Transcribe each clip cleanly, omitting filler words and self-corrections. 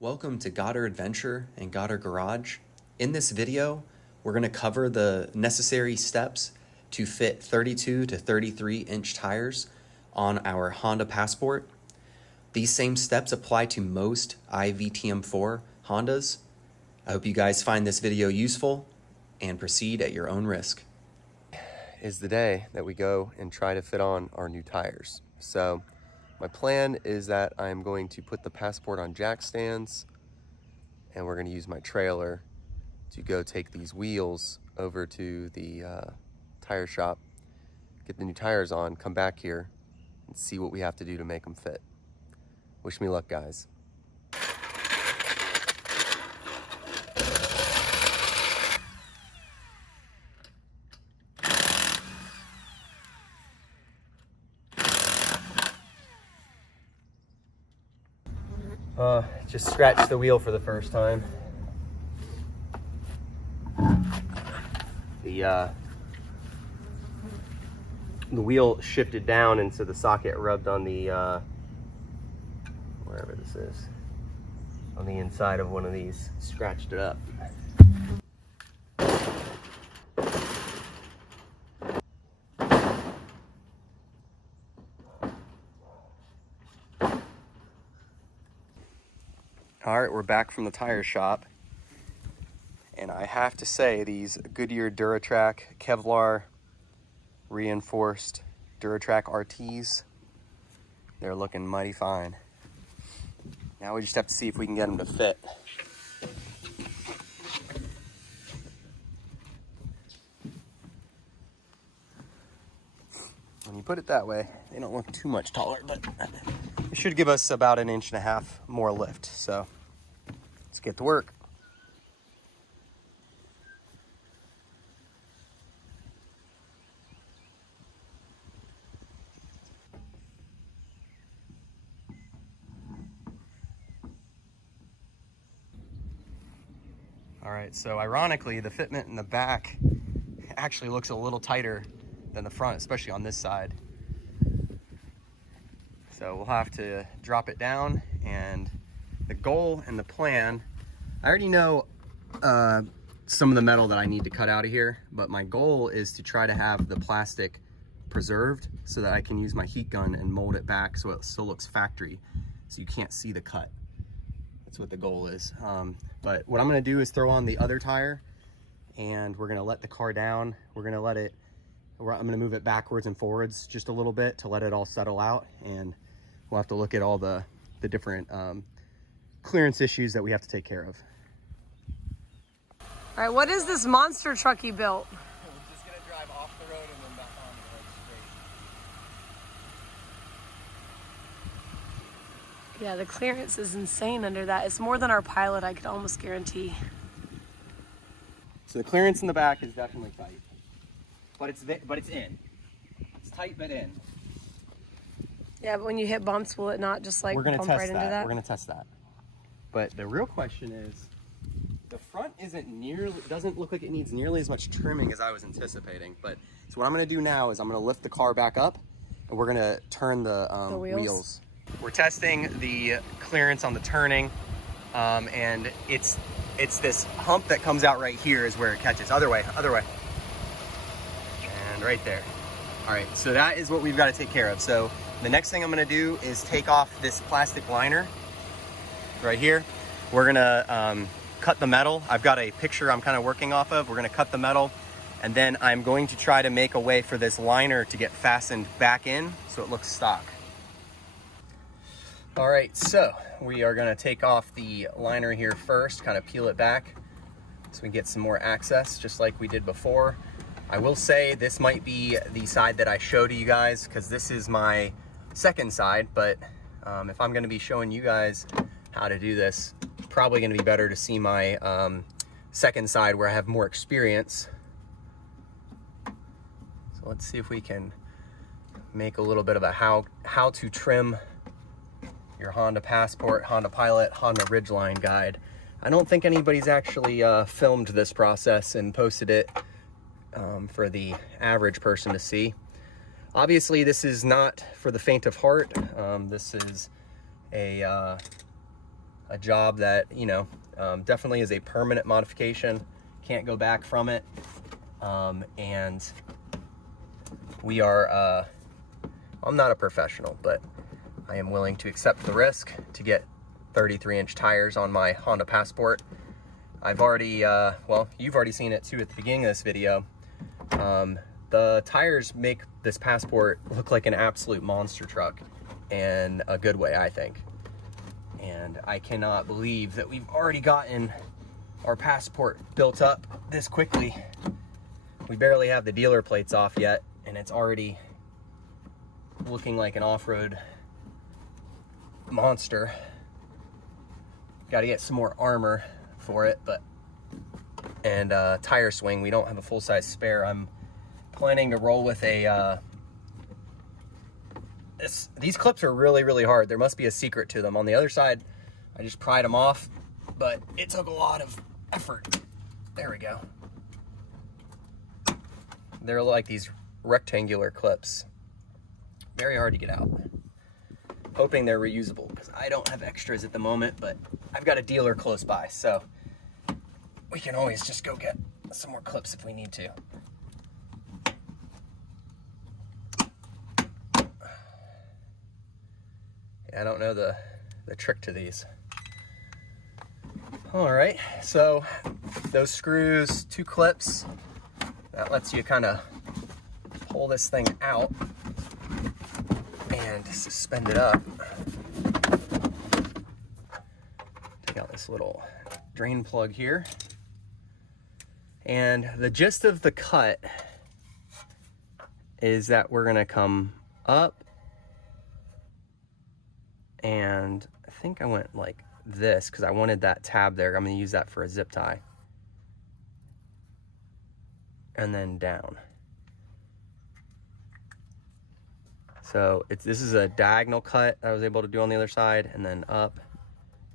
Welcome to Goddard Adventure and Goddard Garage. In this video, we're going to cover the necessary steps to fit 32 to 33 inch tires on our Honda Passport. These same steps apply to most iVTM4 Hondas. I hope you guys find this video useful and proceed at your own risk. Is the day that we go and try to fit on our new tires. So my plan is that I'm going to put the Passport on jack stands, and we're going to use my trailer to go take these wheels over to the tire shop, get the new tires on, come back here, and see what we have to do to make them fit. Wish me luck, guys. Just scratched the wheel for the first time. The wheel shifted down, and so the socket rubbed on the wherever this is, on the inside of one of these, scratched it up. All right, we're back from the tire shop, and I have to say these Goodyear Duratrack Kevlar reinforced Duratrack RTs, they're looking mighty fine. Now we just have to see if we can get them to fit. When you put it that way, they don't look too much taller, but it should give us about 1.5 inches more lift. So let's get to work. All right, so ironically, the fitment in the back actually looks a little tighter than the front, especially on this side. So we'll have to drop it down, and the goal and the plan, I already know some of the metal that I need to cut out of here, but my goal is to try to have the plastic preserved so that I can use my heat gun and mold it back so it still looks factory, so you can't see the cut. That's what the goal is. But what I'm gonna do is throw on the other tire, and we're gonna let the car down. I'm gonna move it backwards and forwards just a little bit to let it all settle out, and we'll have to look at all the different clearance issues that we have to take care of. All right, what is this monster truck you built? We're just gonna drive off the road and then back on the road straight. Yeah, the clearance is insane under that. It's more than our Pilot, I could almost guarantee. So the clearance in the back is definitely tight, but it's in. It's tight but in. Yeah, but when you hit bumps, will it not just like bump right into that? We're gonna test that. But the real question is, the front doesn't look like it needs nearly as much trimming as I was anticipating. But so what I'm gonna do now is I'm gonna lift the car back up, and we're gonna turn the wheels. We're testing the clearance on the turning, and it's this hump that comes out right here is where it catches. Other way. And right there. All right, so that is what we've got to take care of. So the next thing I'm gonna do is take off this plastic liner right here. We're gonna cut the metal. I've got a picture I'm kind of working off of. We're gonna cut the metal, and then I'm going to try to make a way for this liner to get fastened back in so it looks stock. All right, so we are gonna take off the liner here first, kind of peel it back so we get some more access, just like we did before. I will say this might be the side that I showed you guys, because this is my second side, but if I'm gonna be showing you guys how to do this, it's probably gonna be better to see my second side where I have more experience. So let's see if we can make a little bit of a how to trim your Honda Passport, Honda Pilot, Honda Ridgeline guide. I don't think anybody's actually filmed this process and posted it for the average person to see. Obviously, this is not for the faint of heart. This is a a job that, you know, definitely is a permanent modification. Can't go back from it. And we are, I'm not a professional, but I am willing to accept the risk to get 33-inch tires on my Honda Passport. I've already, well, you've already seen it too at the beginning of this video. The tires make this Passport look like an absolute monster truck, in a good way, I think. And I cannot believe that we've already gotten our Passport built up this quickly. We barely have the dealer plates off yet, and it's already looking like an off-road monster. Got to get some more armor for it, but, and tire swing. We don't have a full-size spare. I'm planning to roll with a, these clips are really, really hard. There must be a secret to them. On the other side, I just pried them off, but it took a lot of effort. There we go. They're like these rectangular clips. Very hard to get out. Hoping they're reusable, because I don't have extras at the moment, but I've got a dealer close by, so we can always just go get some more clips if we need to. I don't know the trick to these. All right, so those screws, 2 clips, that lets you kind of pull this thing out and suspend it up. Take out this little drain plug here. And the gist of the cut is that we're gonna come up, and I think I went like this because I wanted that tab there. I'm gonna use that for a zip tie. And then down. So this is a diagonal cut I was able to do on the other side, and then up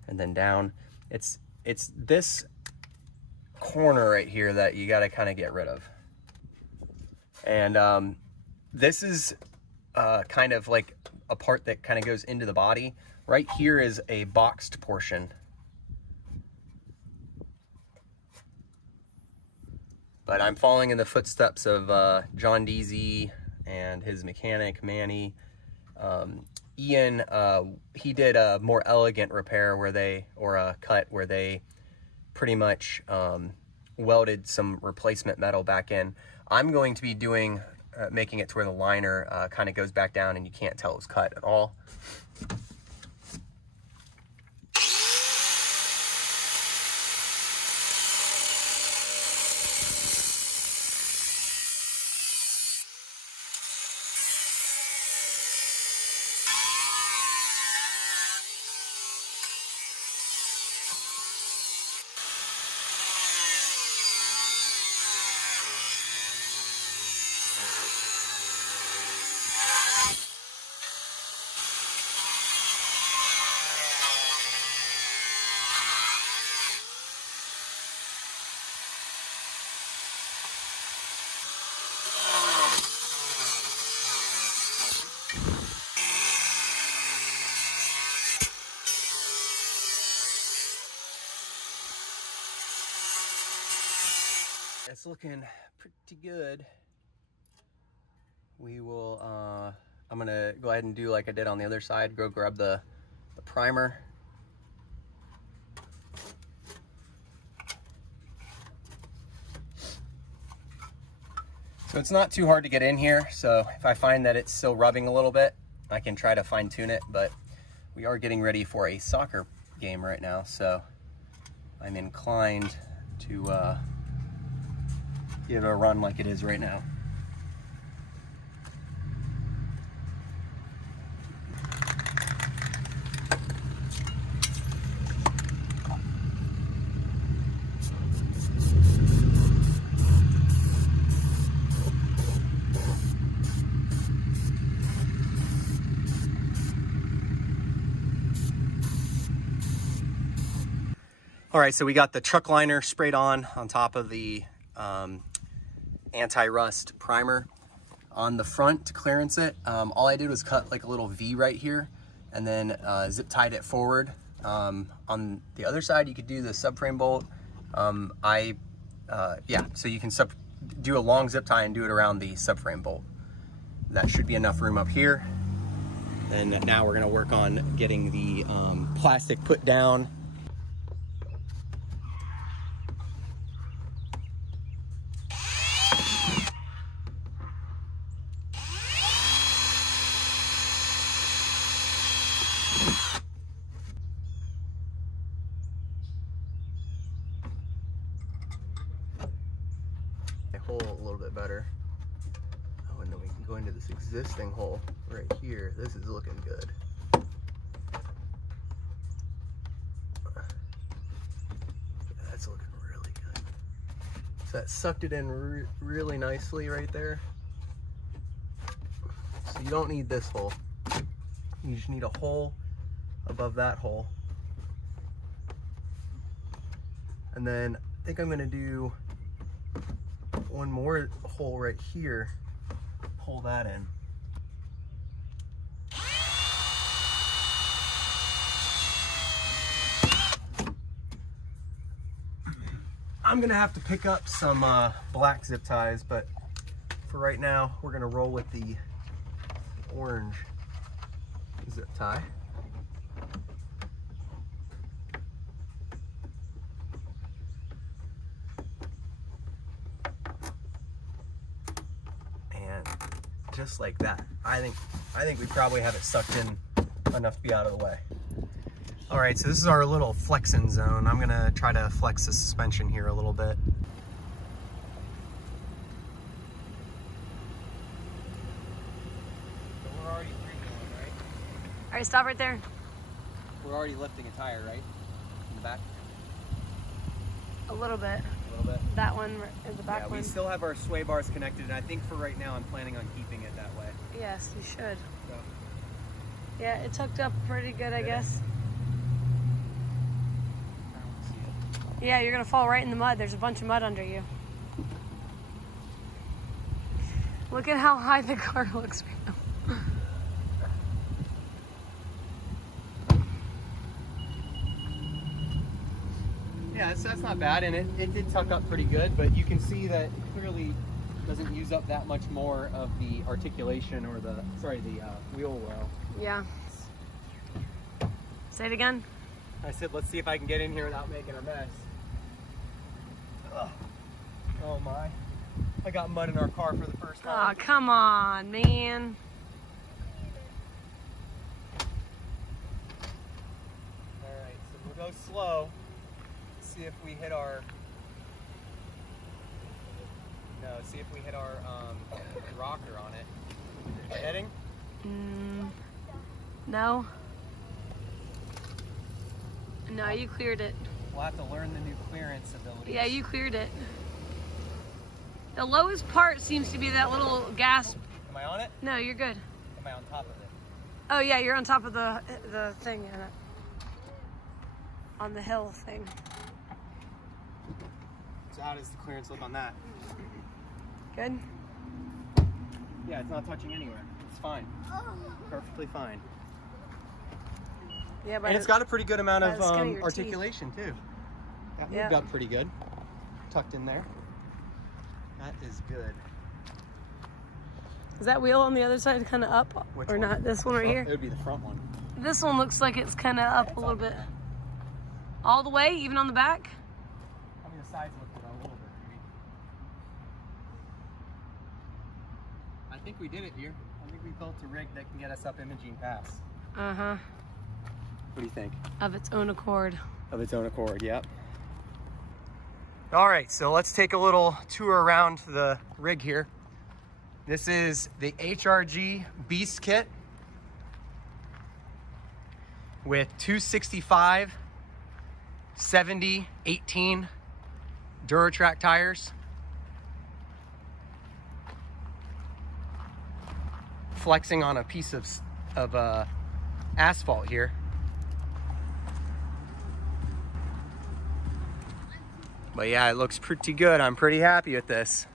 and then down. It's this corner right here that you gotta kind of get rid of. And this is kind of like a part that kind of goes into the body. Right here is a boxed portion. But I'm following in the footsteps of John Deasy and his mechanic, Manny. Ian, he did a more elegant repair where they, or a cut where they pretty much welded some replacement metal back in. I'm going to be doing, making it to where the liner kind of goes back down and you can't tell it was cut at all. It's looking pretty good. We will, I'm gonna go ahead and do like I did on the other side, go grab the primer. So it's not too hard to get in here, so if I find that it's still rubbing a little bit, I can try to fine tune it, but we are getting ready for a soccer game right now, so I'm inclined to give it a run like it is right now. All right, so we got the truck liner sprayed on top of the anti-rust primer on the front to clearance it. All I did was cut like a little V right here and then zip tied it forward On the other side, you could do the subframe bolt. Yeah, so you can do a long zip tie and do it around the subframe bolt. That should be enough room up here. And now we're gonna work on getting the plastic put down. Hole a little bit better. Oh, and then we can go into this existing hole right here. This is looking good. Yeah, that's looking really good. So that sucked it in really nicely right there. So you don't need this hole. You just need a hole above that hole. And then I think I'm gonna do one more hole right here, pull that in. I'm gonna have to pick up some black zip ties, but for right now, we're gonna roll with the orange zip tie. Just like that. I think we probably have it sucked in enough to be out of the way. All right, so this is our little flexing zone. I'm gonna try to flex the suspension here a little bit. So we're already freewheeling, right? All right, stop right there. We're already lifting a tire, right? In the back? A little bit. A little bit. That one is the back Yeah, one. we still have our sway bars connected, and I think for right now I'm planning on keeping it that way. Yes, you should. So. Yeah, it tucked up pretty good, I guess. I don't see it. Yeah, you're gonna fall right in the mud. There's a bunch of mud under you. Look at how high the car looks right now. Yeah, that's not bad, and it did tuck up pretty good, but you can see that it clearly doesn't use up that much more of the articulation or the wheel well. Yeah. Say it again. I said, let's see if I can get in here without making a mess. Ugh. Oh my. I got mud in our car for the first time. Oh, come on, man. Alright, so we'll go slow. See if we hit our rocker on it. Heading? No. No, you cleared it. We'll have to learn the new clearance ability. Yeah, you cleared it. The lowest part seems to be that little gas. Am I on it? No, you're good. Am I on top of it? Oh yeah, you're on top of the thing in it. On the hill thing. So how does the clearance look on that? Good? Yeah, it's not touching anywhere. It's fine. Perfectly fine. Yeah, but And it's got a pretty good amount of skin of your articulation too. That moved up pretty good. Tucked in there. That is good. Is that wheel on the other side kind of up? Which or one? not? This one right here? It would be the front one. This one looks like it's kind of up a little bit. All the way, even on the back? I mean, the sides look a little bit. I think we did it here. I think we built a rig that can get us up Imogene Pass. Uh-huh. What do you think? Of its own accord. Of its own accord, yep. All right, so let's take a little tour around the rig here. This is the HRG Beast Kit with 265, 70, 18 Duratrack tires. Flexing on a piece of asphalt here. But yeah, it looks pretty good. I'm pretty happy with this.